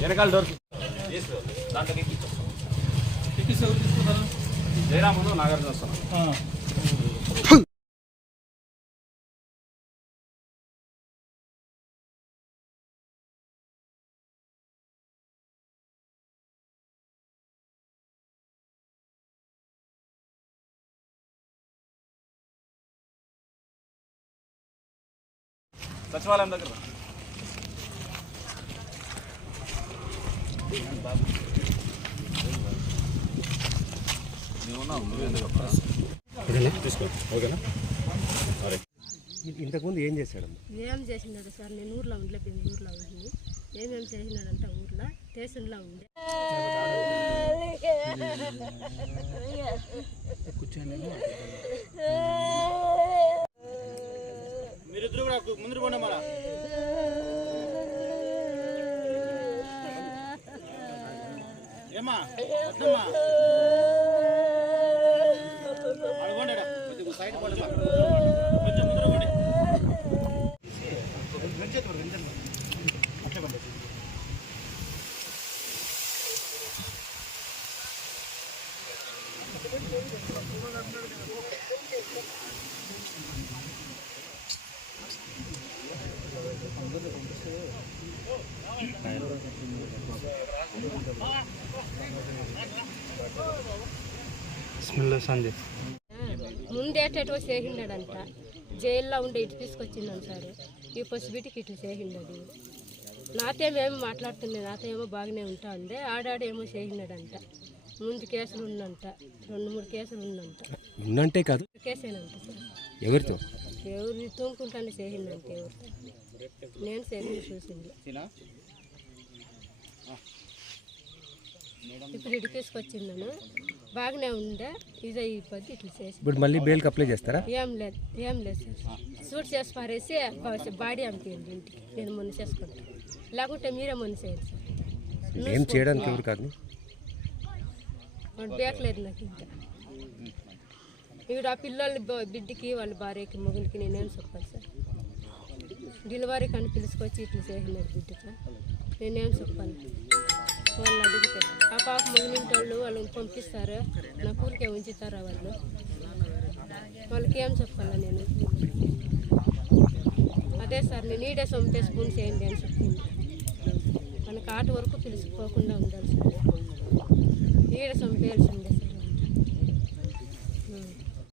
వెనకాల డోర్ దాంట్లోకి జయరాములు నాగార్జున వస్తాను. సచివాలయం దగ్గర ఓకేనా? ఇంతకుముందు ఏం చేశాడమ్మా? ఏం చేసినాడు సార్? నేను ఊర్లో ఉండలే ఊర్లో ఉంది ఏమేమి చేసినాడంట ఊర్లో స్టేషన్లో ఉండే. మీరిద్దరు కూడా ముందు ఏమా వద్దమ్మా అడగండి కొద్దిగా సైడ్ పోండి కొంచెం ముందర పోండి ముందేటేటో చేసిండాడంట. జైల్లో ఉండే ఇటు తీసుకొచ్చిందని సార్. ఈ పసిబిటికి ఇట్లా చేసిండాడు నాతో ఏమో మాట్లాడుతుంది నాతో ఏమో బాగానే ఉంటా ఉంది ఆడాడేమో చేసినాడంట ముందు కేసులు ఉందంట. రెండు మూడు కేసులు ఉందంట. ఉన్నంటే కాదు. కేసేనంట సార్. ఎవరితో? ఎవరు తోముకుంటానే చేసిందంట ఎవరితో? నేను చేసింది చూసింది. ఇప్పుడు ఇటు తీసుకొచ్చిందను బాగానే ఉండే ఇదే పద్ధతి ఇట్లా చేసి. ఇప్పుడు మళ్ళీ బెయిల్కి అప్లై చేస్తారా? ఏం లేదు ఏం లేదు సార్. సూట్ చేసి పారేసి బాడీ అమ్మిపోయింది ఇంటికి. నేను మొన్న చేసుకుంటాను లేకుంటే మీరే మొన్న చేయండి సార్. ఏం చేయడానికి ఎవరు కాదు? బేకలేదు నాకు ఇంకా. ఇప్పుడు ఆ పిల్లల బిడ్డకి వాళ్ళ భార్యకి మొగుడికి నేనేం చెప్పాలి సార్. డెలివరీ కానీ పిలుచుకొచ్చి ఇట్లా చేసినారు బిడ్డకు నేనేం చెప్పాలి వాళ్ళు అడిగితే ఆ పాప మొగిలింటి వాళ్ళు వాళ్ళని పంపిస్తారు? నా ఊరికే ఉంచుతారా వాళ్ళు? వాళ్ళకి ఏం చెప్పాలా నేను? అదే సార్ నేను ఈడే సొంపేసి స్పూన్స్ చేయండి అని చెప్పింది. మనకు ఆట వరకు పిలుచుకోకుండా ఉండాలి సార్. ఈడ చంపేయాల్సిందే